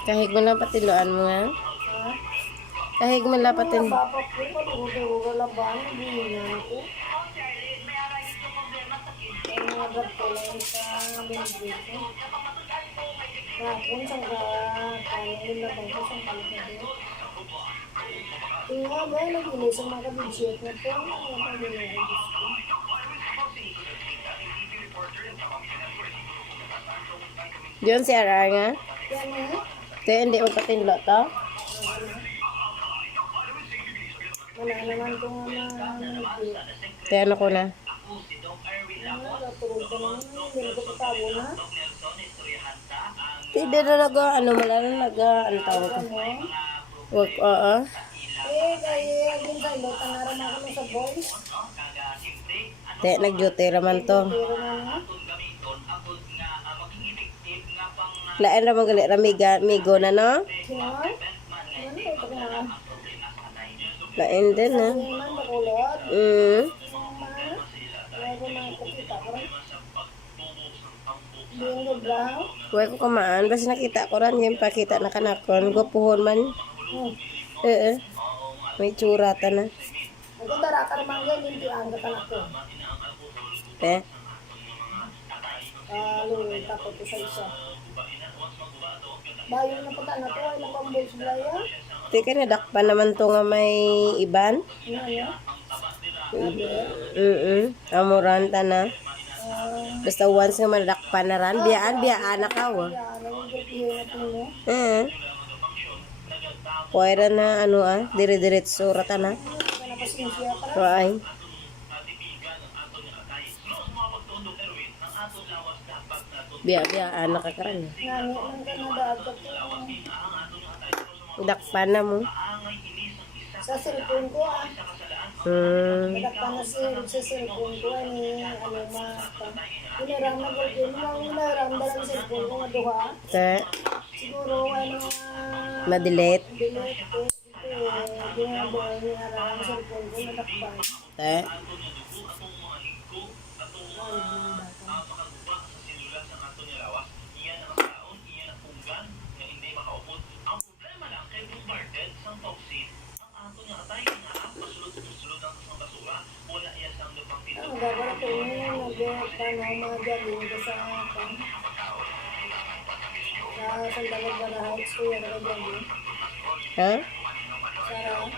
Kahig mo lang patiloan mo nga. Kahig mo lang patiloan. Diyon si RR nga. Kaya hindi mo patinlo to. Wala naman itong Kaya ano ko na. Hindi na ano ano tawag ko. Work, oo. kaya din sa ilo, tanara na kami sa boys. Kaya nag-duty raman to. Pero na Lain raman gali ramiga, migo na no? Sinor? Ano ito nga? Lain din na. Man, bakulod. Wala ko nakikita ko rin. Bingo brown. Huwag ko kumaan. Basta nakita ko rin yung pakita na kanakon. Gupuhon man. May tsurata na. Ako dara ka naman yan, hindi ang katanak ko. Luloy, takot ko sa isa. Bayo na punta na to, ay napambol sa blaya. Teka, nadakpan naman to nga may iban. Amuranta na. Basta once nga madakpan na ran, biyaan na ka, wa. Pwera na, dire-diretso rata na. Right. Biyaan na ka karan. Dakpan na mo. Sa cellphone ko Nadakpan na sa cellphone ko ni Inaram na ko din. Inaram na lang cellphone ko nga duha. Siguro Madilit. delete ko. Ginagawa ni Aram ang cellphone ko nadakpan. Gagawin ko yung magaling ko sa Sandalag Balahat ko yung nagagawin. Ha? Sarah?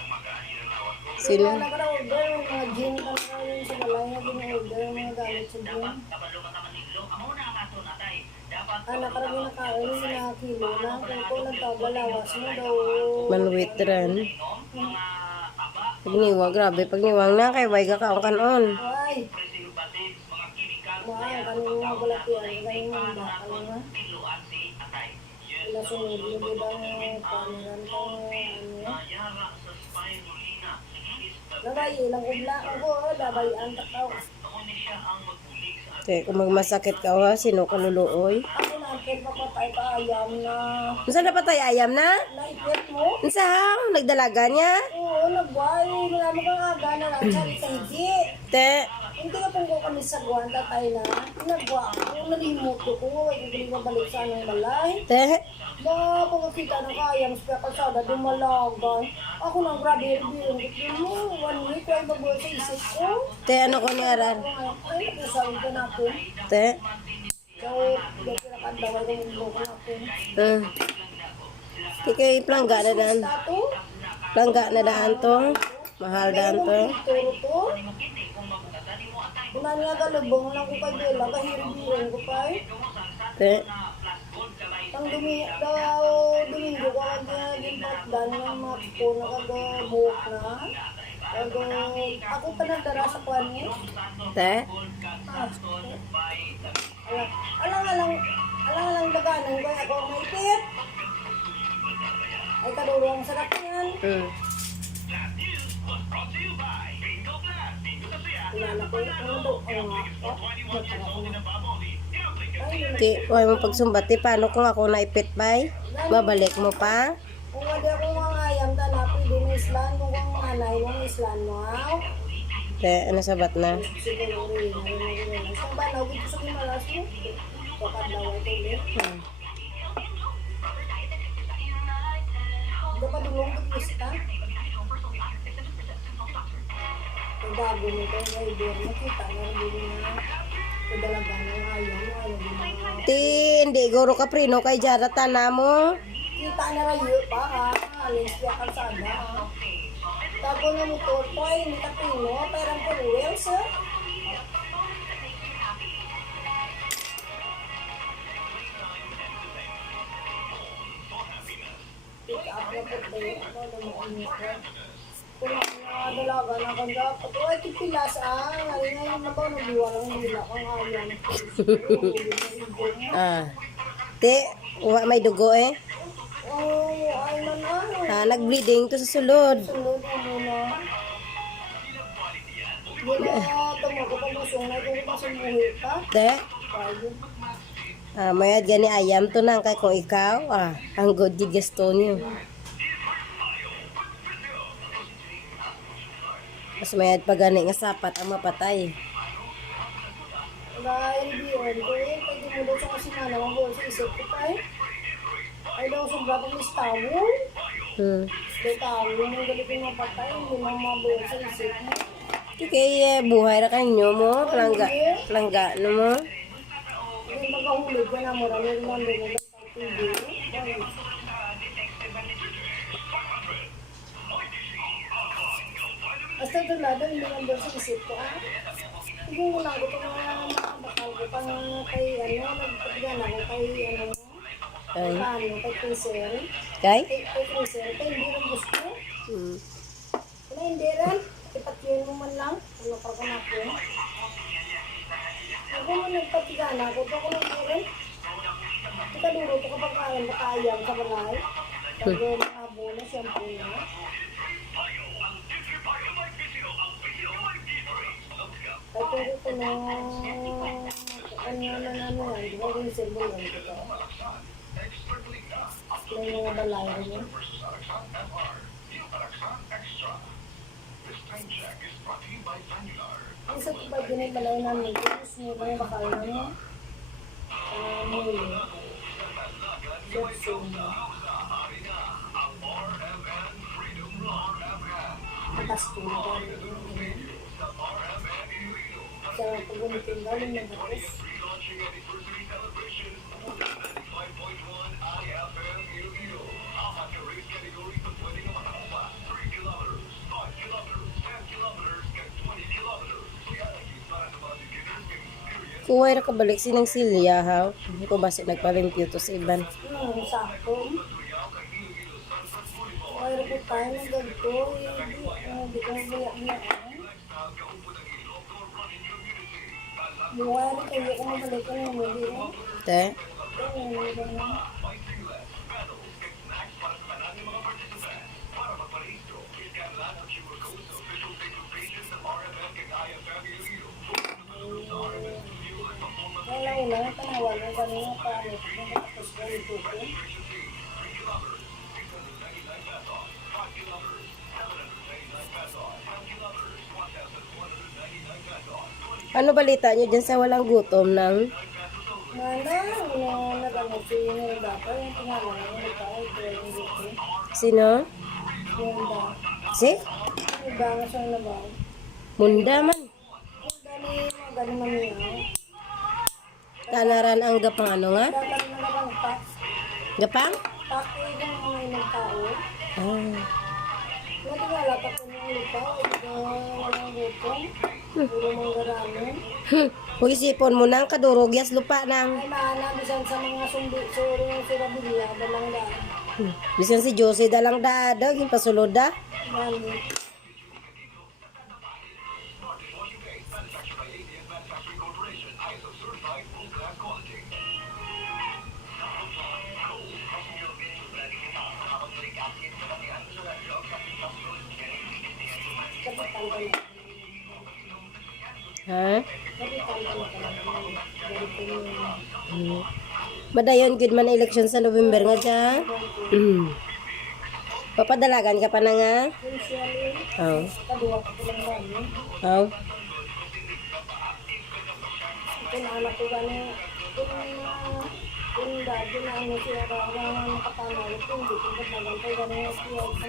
Sino? Wala ka na-order yung mga gin ka na yung sa balay na din-order yung mga gamit sa gin. Nakarami na kain yung mga kilo na. Kung ko nagkagalawas mo daw. Manuwit rin. Pagniwang, grabe. Pagniwang na kay Waiga ka ang kanon. Ay! Mahal, kanina mga balatian. Kanina mga bakal na. Nasunod mo ba ang panaran ko? Nabay, ilang ubla ako. Nabay, ang takaw. Kaya kung magmasakit ka ha, sino ka luluoy? Ako natin papatay ka ayam na. Saan na patay ayam na? Naipit mo? Saan? Nagdalaga niya? Oo, nagway. Marami kang aga na lang sa higi. Te, Hindi ka pong kami sa guwan, tatay na. Nagwa ako, nalimot ko. Hindi mabalik sa anong balay. te. Pagkakita na kayang sa kalsada, dumalagan. Ako nang grabe yung mo. 1 week ay bago sa isip ko. Te, ano ko ni Aran? Ay, napisarin ka natin. Te. Kaya, pinakadaway ko yung buko natin. Kaya plangga na daan. Tato? Plangga na daan to. Mahal daan to. Turo to? Una nga galubong lang ko kay Bella, kahirap-hirap ko pa eh. Te. Ang Domingo ko din patdan ng mga po nakagabuhok na. Ako pa nagdara sa kwan eh. Te. Alang daganan ko ako maipit. Ay kadulong sa lakyan. Kilala ko yung mundo. Ti, huwag mo pagsumbati. Paano kung ako naipit bay? Babalik mo pa? Kung hindi ako mga ayam tanapi din islan, kung ang nanay mong islan mo. Te, ano sabat na? Siguro rin. Sa banaw, dito sa kimalas mo. kakadlaw ito ulit. Hmm. Dapat dulong ito pista. Ang gago mo ito, rider. Nakita na rin din na kadalaga ng ayaw din na. Ti, hindi guro ka prino kay Jarata na mo. Kita na rin pa ha. Alis siya kalsada ha. Tapo na motor ko ay hindi kapino. Parang po wheels ha. Pick up na po tayo. Ano na mo ko. Kung dalaga na kang dapat. Ay, tipilas ah. Ngayon na ba nagbiwalang nila kang ayaw. Ah. Ti, may dugo eh. Oh, ay man ah. Nag-bleeding to sa sulod. Sunod mo muna. Di na tamo ko pamusong na kung pasumuhi ka. Te, Ayun. mayad gani ayam to nang kay kung ikaw. Ang good di gasto niyo. Mas mayad pa gani nga sapat ang mapatay. Dahil di on ko eh. Pwede mo daw sa kasinana ang buwan sa isip ko pa eh. Ay daw sobra pang istawo. Daw tawo ng galit yung mapatay. Hindi mo mabuwan sa isip mo. Kaya buhay ra kanyo mo, plangga no mo. Hindi magkahulog ka na mo. Rami rin ang doon ng pagpili. Basta doon na doon. Hindi ang buwan sa isip ko ah. Hindi mo lang ito mga bakal ko pang kay ano. Nagpagana ko kay ano. Ay, Paano kay Cruiser. kay? Kay Cruiser. Kay hindi rin gusto. Kung hindi rin. Ipatiyun mo man lang. Ano pa ka natin. Ako mo nagpatigana ako. Ito ako nang rin. Ikaduro ito kapag kayang bakayang sa balay. Bago mahabo na shampoo na. Ay kung ito na ano na namin yan. Di ba rin silbo lang ito. May mga balay rin yun. Ang sa tubad din yung balay namin. Tapos may mga bakal namin. Muli. Jetson. Nakastulad. Sa pagunitin galing ng batos. Kuway ra ka balik sinang silya ha. Ko basi nagpalimpyo to sa iban. Sakto. Mayroon po tayo ng ganito. Hindi ko mabayak na. Buhay rin kayo kung mabalik ka ng muli. Te, Kaya una, tanawan mo kanina paano kung matapos ko ito ko. ano balita niyo dyan sa walang gutom ng Nag-ano si Nelda pa, yung tingalan ng Nelda, yung dito. sino? Nelda. Si? Nelda nga siyang labaw. Munda man. Magaling mamiyaw. Tanaran ang gapang ano nga? Dapat na lang pack. Gapang? Pack yung mga ilang tao. Natingala pa ko ng lupa, walang gutom. Puro manggaramin. Huwag isipon mo nang kadurog yas lupa nang. Ay maana, bisan sa mga suri ng surabilya, dalang daan. Bisan si Josie dalang dadag, yung pasulod da. Dami. Kapitan ka na. Ha? Kapitan ka na talaga. Ganito yung Madayon gid man election sa November nga siya. Papadalagan ka pa na nga. Usually, Oh. kaduwa ko lang dami. Oh. Ito na anak ko gano'n. Kung dati na ano siya na nakapanalo ko, hindi ko ba't nagantay ganun yung siya ko.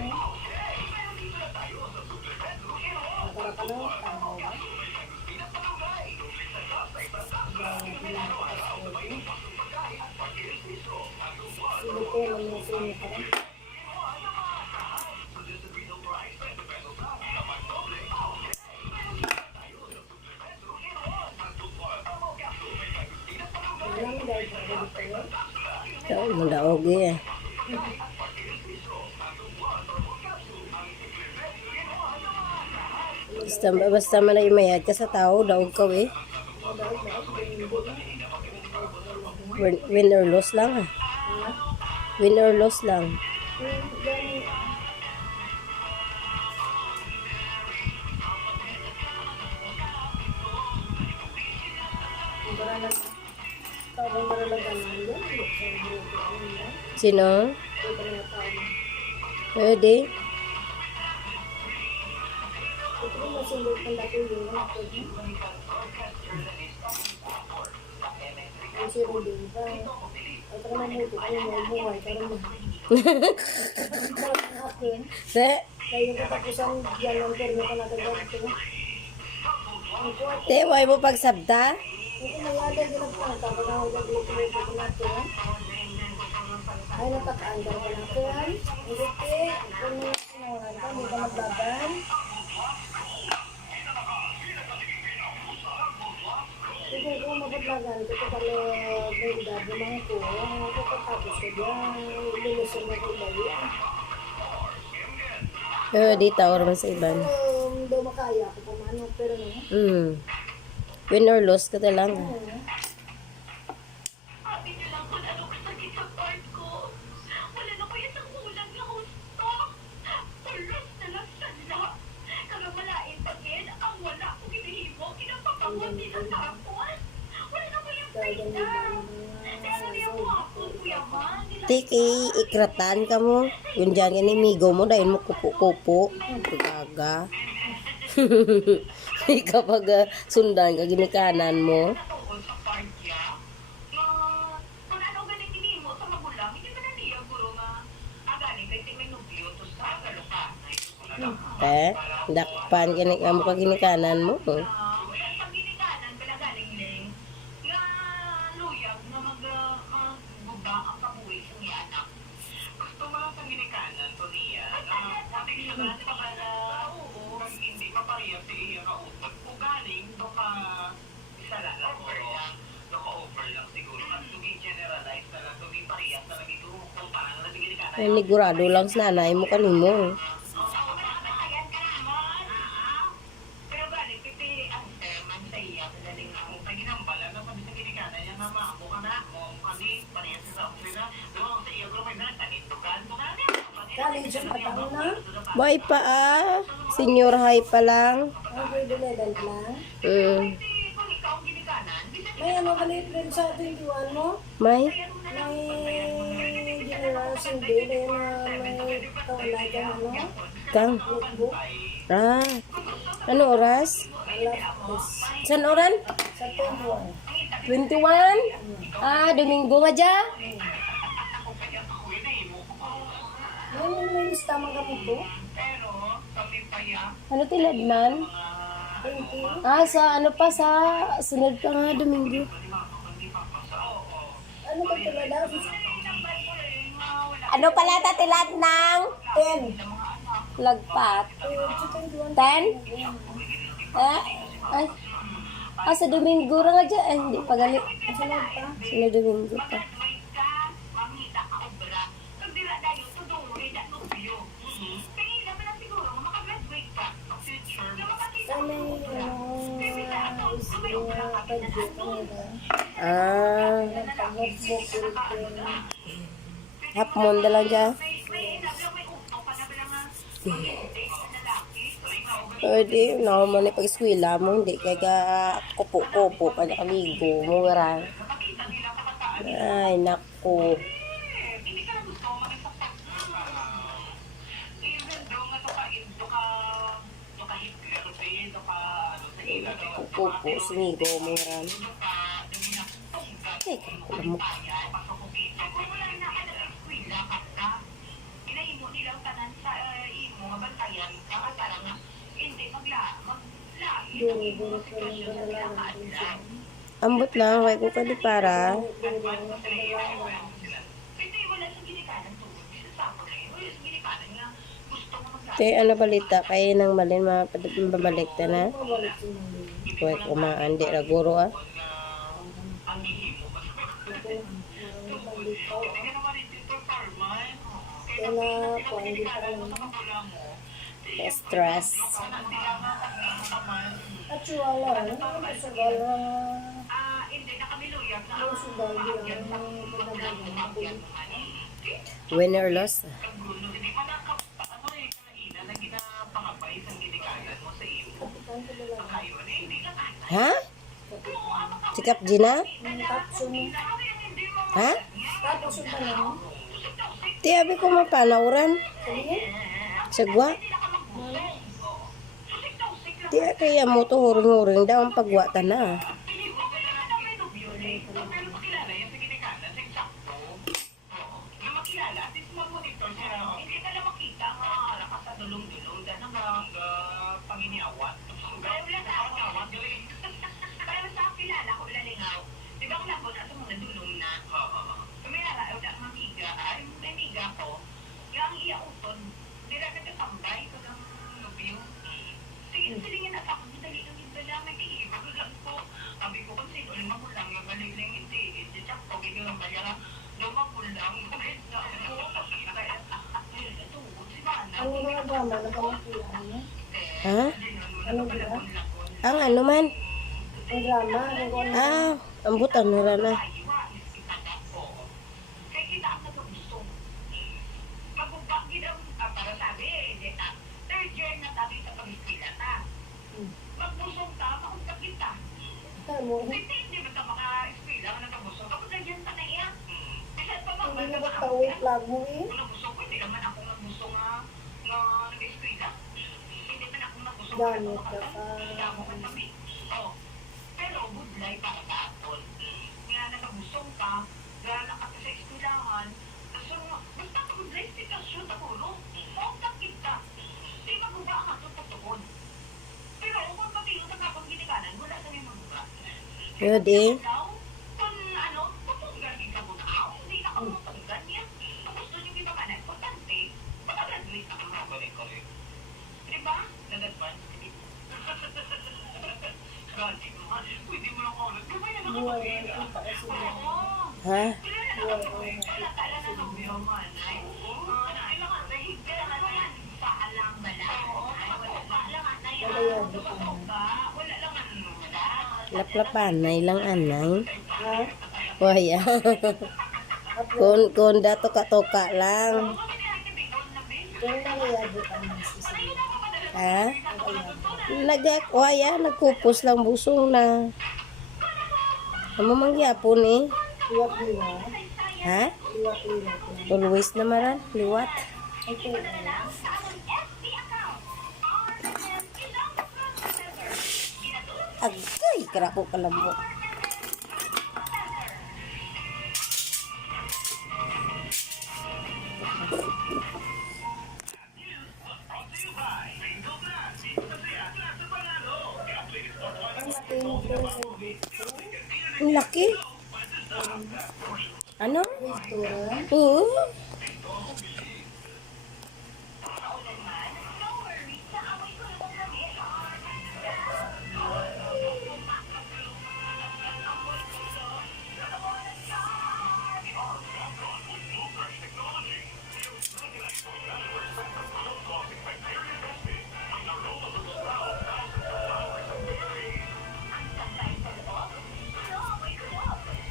Nagara ka na, tanaw ba? Sino ko lang yung sino ka? Alam mo dahil pa dito yun? Ito, mandaog eh. Basta man ay mayad ka sa tao, daog ka eh. Win or loss lang ah. Win or loss lang. Sino? Pwede. Se? Te, why mo pagsabta? Ay, natakaan ka na natin. Hindi, kung nanawaran ka, hindi ka magbaban. Sige, kung mapaglagan ko ito pala may dadamang ko, kapatapos ko dyan, lulusong na ko dali. Di tao naman sa iban. Daw makaya ko pamano, pero no? Win or loss ka lang. Tiki, ikratan ka mo. Yun dyan yan imigo mo, dahil mo kupo-kupo. Gaga. Kapag sundan ka, ginikanan mo. Dakpan ka mo ka ginikanan mo. Ay, nigurado lang sa nanay mo kanimo. College ang patang na. Boy pa senior high pa lang. Okay, dilegal lang. May ano ka rin sa 21 mo? May? May generation day na may kawalay ka ano? Kang? Notebook? Ano oras? Alas San oran? sa 21. 21? Domingo nga dya? May lista mga mo. Ano tilad man? 20. Sa ano pa sa sunod pa nga Domingo. Ano ba talaga? Ano pala tatilad ng 10. lagpat? 21. 10? Ay. Sa Domingo ra nga dyan. Ay, hindi pa gali. Sunod pa. Sunod Domingo pa. Hapon na lang dyan. Pwede, naman na pag-eskwila mo, hindi kaya kupo-kupo pa nakaligo mo, nga. Ay, naku. Kupo, sinigo mo, nga. Teka, alam mo. Duro-duro ko lang kadalanan ko siya. Ambot lang, why ko ka di para. Duro lang kadalanan. Te, ano balita? Kaya nang malin, mabalik ta na. Mabalik si Mami. Huwag kumaandi ra guro ah. Kaya na, kung hindi pa lang. Stress. At wala, ano sa gala, ano sa gala, Win or loss? Ha? Sikap Gina? Ha? tapos yung tanong, Ti, abi ko mapanauran. Sagwa? Ti, kaya mo to huring-huring daw ang pagwata na. ano mga drama na pamakilaan niya? Ha? Ano ba? Ang ano man? Ang drama, ano ba? Ah, ambutan na ra na. Tayo mo, hindi na ba tawid lag mo eh? Gamit ka pa. Yun eh. Buhay ang kita kasi yan. Ha? Buhay ang kita kasi yan. Kaya di pa na. Laplapan na ilang anay. Ha? Waya. Kun dato ka-toka lang. Kaya nangyayari pa na sisi. Ha? Waya, nagkupos lang busong na. Ano mangyapon eh? Liwat-liwat. Ha? Liwat-liwat. Always na maran, liwat. Ito Agay, karako kalabo. Ang laki. Ano? Oo.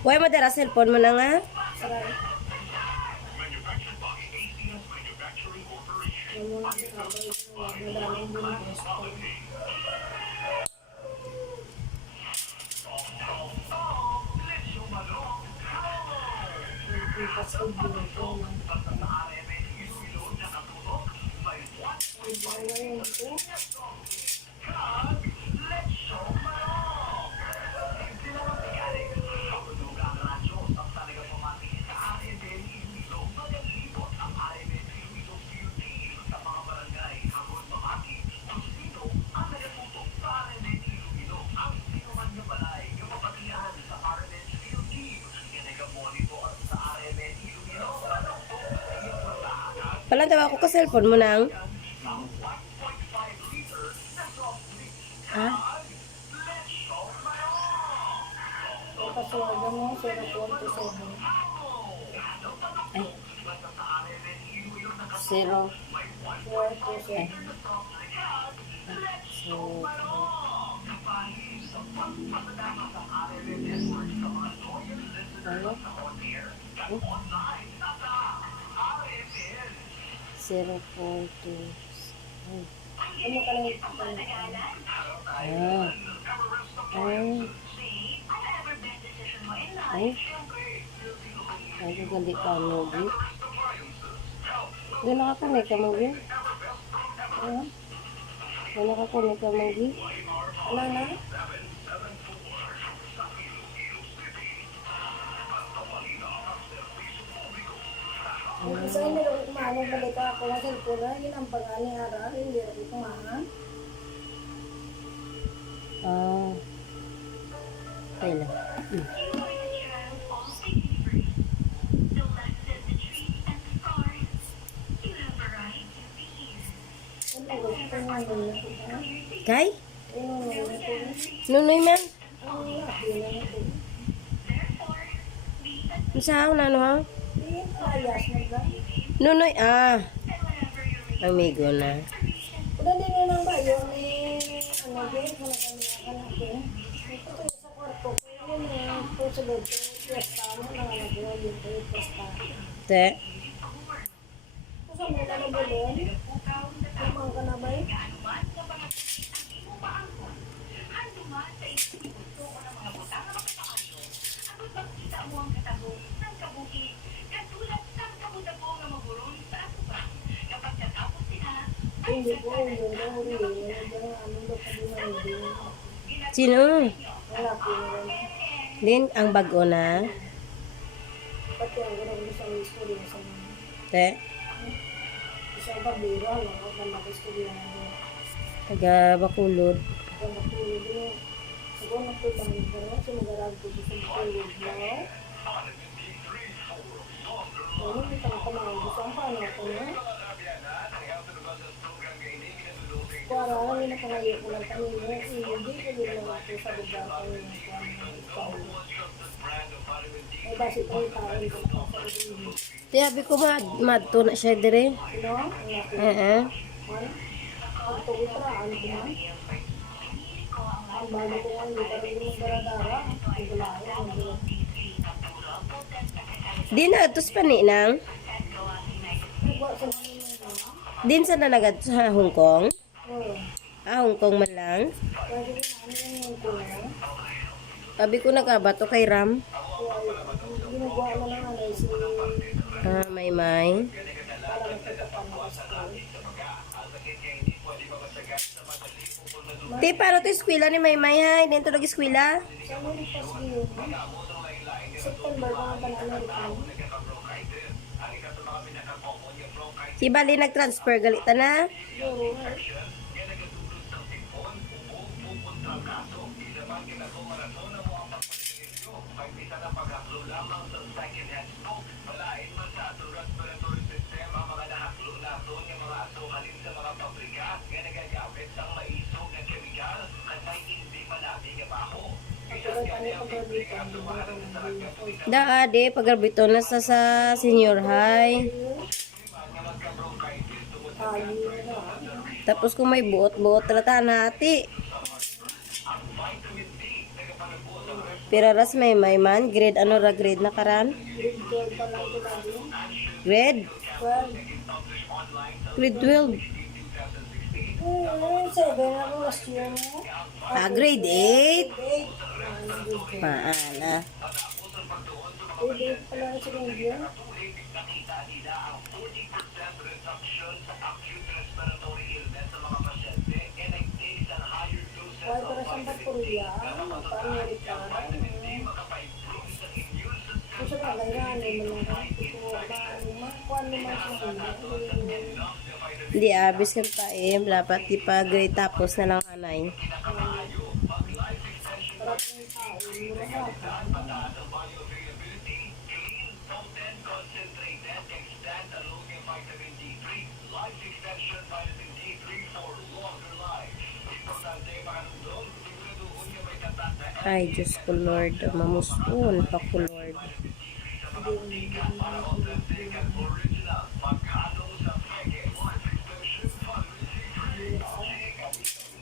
Why mo dara cellphone mo na nga? tawa ko ka cellphone mo nang. Ha? Kapaswada mo, 0.7. Ay. Zero. 0.7. So, ano? 0.2. Ano ka lang ito? Ah. Ay. Ay. Ay, hindi pa mo, Bi. Doon nakakunik ka mo, Bi. Ano? Doon nakakunik ka mo, Bi. Wala na? Yung isa hindi rin kumahan, balik ako ng cellphone na, yun ang pag-ani ara, hindi rin kumahan. Ah. Okay lang. Ano ba? Ito nga nila ito. Kay? Ano nga nila ito? Nunoy man. Ang laki na ito. Masahaw na, ano ha? Hindi, layas na ba? Nunoy, amigo na. Udah din na lang ba yung ano din, kung anak ko. Ito ko sa kwarto ko, yun po sa loob ko, piyesta mo na nagawa yun ko, piyesta. Te? Kung saan mo ka na ba din? Kumang ka na ba eh? Hindi po, hindi ko, hindi. Nandiyan nga, ano ba pa din ang hindi. Sino? Ang laki na lang. Din, ang bago na. Pati ang gano'n ko sa gusto din sa mga. Te? Isang pabiro, ano, ang gusto din na doon. Taga Bakulod. Kung matulog din, ako natulog ng gano'n, sumagarag ko gusto matulog na. Ano, itang kamay, gusto ang paano ako na. Para lang yung napangayo ko lang kami mo, hindi ko din lang ako sa lugar kami ng kwan. May basit ko yung taon ko sa ulo. Te, habi ko madto na siya dire. Sino? Ang laki. Man. Ang tugutraan ko man. Ang bago ko nga, hindi pa rin yung daradara. Ang gulay, ang gulay. Din na, tos pa ni nang. Nagwa sa mga mga. Din sa nalagad sa Hong Kong. Oo. Hong Kong man lang. Pwede ko na ano yung kuna. Sabi ko nagabato kay Ram. Kaya ginagawa na lang ano si May. para magtatapan mo sa school. Te, paano to eskwela ni May hay? Dito nag-eskwela? Sa mga pas yun. September ka nga ba na ano rin? Si Bali nag-transfer galita na. Siguro. Kapag ano kapag dito, hindi ba ako nag-iipon? Ade, pagarbito na sa senior high. Tayo na. Tapos kung may buot-buot talata nati. Piraras may man. Grade ano ra grade na karan? Grade 12 pa lang ito lagi. Grade? 12. Grade 12. 7 ako last year mo. Grade 8. 8. Maala. Grade 8 pala sa India. Why para sa Korea? Amerika. Kasi nga kailangan mo lang kuan naman sa Hindi abis ka pa dapat di pa grade tapos na lang anay. para kung tao mo na. Ay, Diyos ko Lord, mamusun pa ko Lord.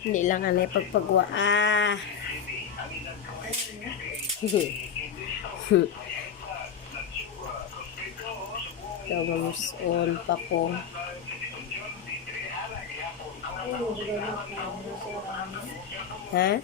Hindi lang anay pagpagwa. So, mamusun pa ko. Ha?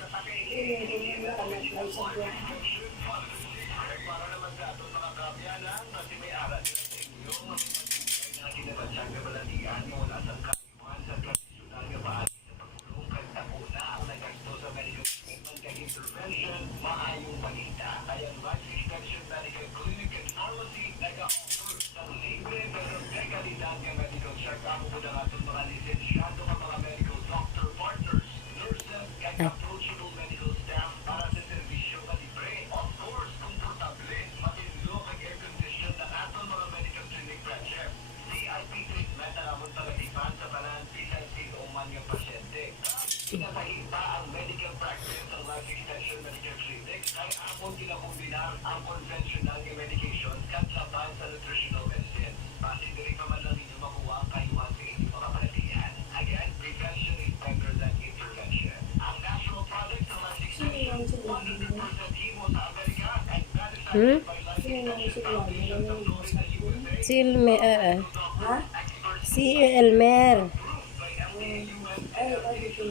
Ay. Hmm? Si Elmer. Ha? Si Elmer. Ay, dito.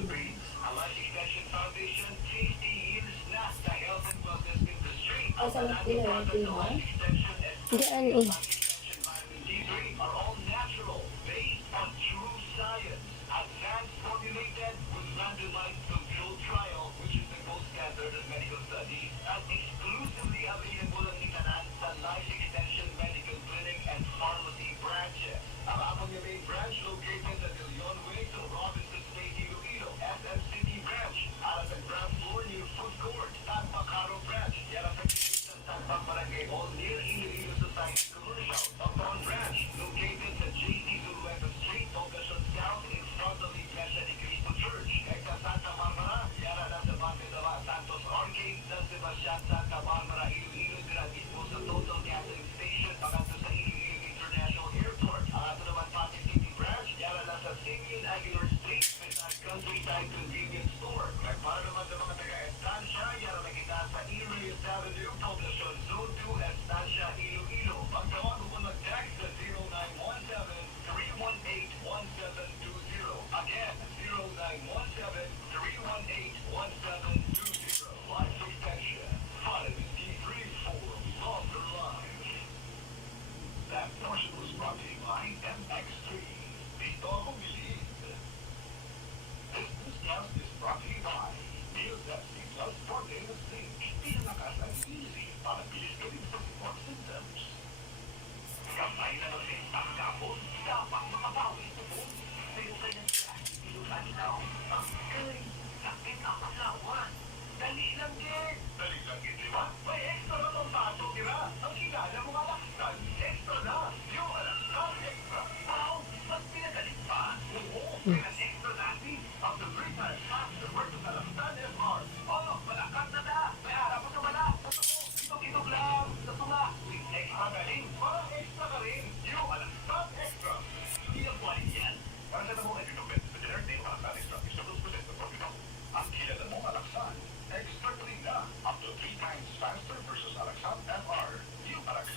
Ay, sa natin ha? Diyan eh.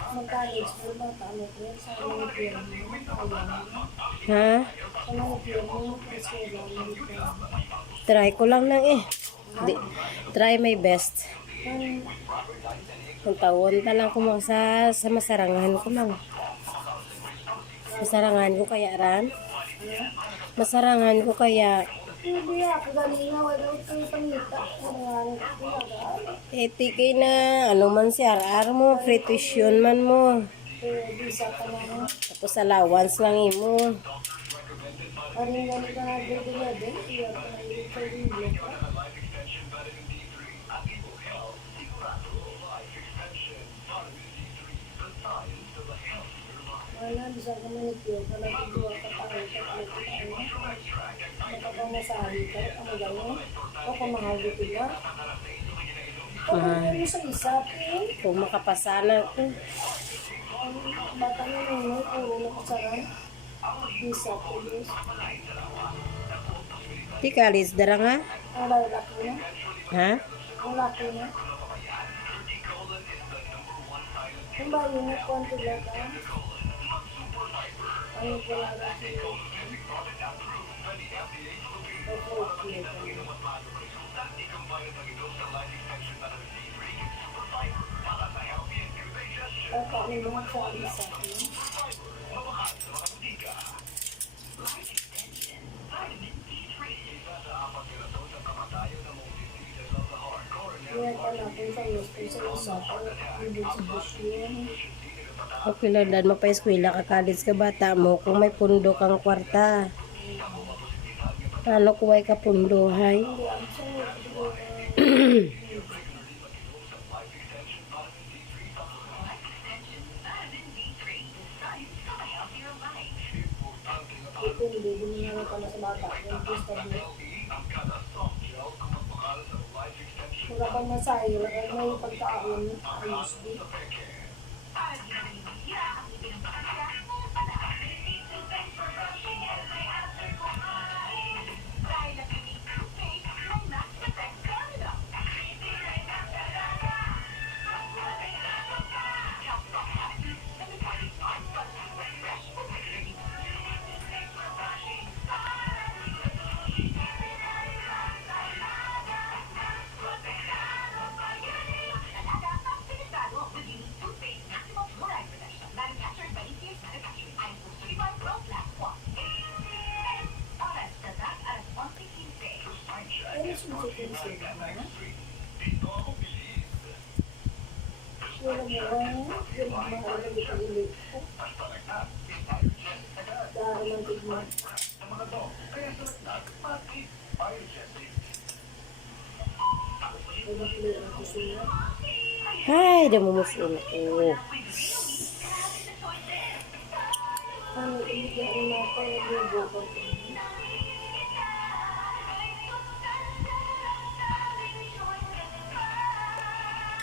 Mag-college mo ba? Paano ko yan? Sa mga piyano mo? Ha? Sa mga piyano mo? Kasi lang dito. Try ko lang lang eh. Di, try my best. Kung tawon ta lang ko sa masarangan ko lang. Masarangan ko kaya ran? Masarangan ko kaya Hindi ako ganina. Wala ko yung pangita. eti kay na ano man si arar mo, free tuition man mo. Bisa ka na. Tapos allowance lang imo. Paring ganito ka na dito na din. Iya ka na dito sa English ka. Wala, bisa ka manicure. Wala ko duwa ka tayo sa ano. Makapamasahe ka. Ano ganyan? O kamahal dito na. Ano sa isa, eh? Kung makapasana ko. Ang bata na nung puro na kasaran. Isa, please. Di kalis darang ha? Ang lalaki na. Ha? Ang laki na. Ang bayo na po ang tulad, ah. Ano pala na siya? Okay. Paano mo sa isa? Yan pa natin sa gusto sa isa. Hindi sa bush yun. Okay lang, dan mo pa eskwela ka college ka bata mo kung may pundo kang kwarta. Ano kuway ka pundo, hay? Hindi ang siya. Ito hindi naman pala sa bata. Yung gusto mo. Wala kang masayo. Wala kang may pagkaon. Ayos din. Pero susukin sila na. Wala mo yung mahal na ipagilit ko. Dahil ang tignan. Wala pala ang kusina. Hay, damumusul ko. Ano, ibigyan rin ako yung buko.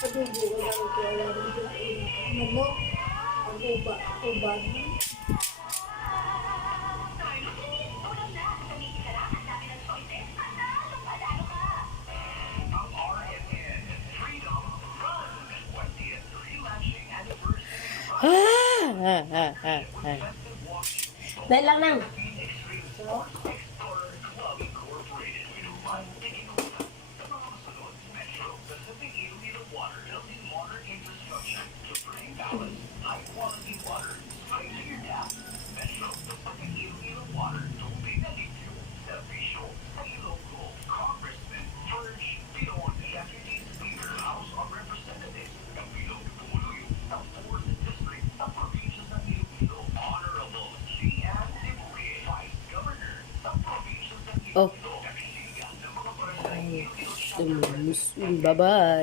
Adubo ko lang ito. Wala rin ito. Ano? Ang ubad. Ha. Dahil lang nang. So, Oh. Ay, damumusul. Bye-bye.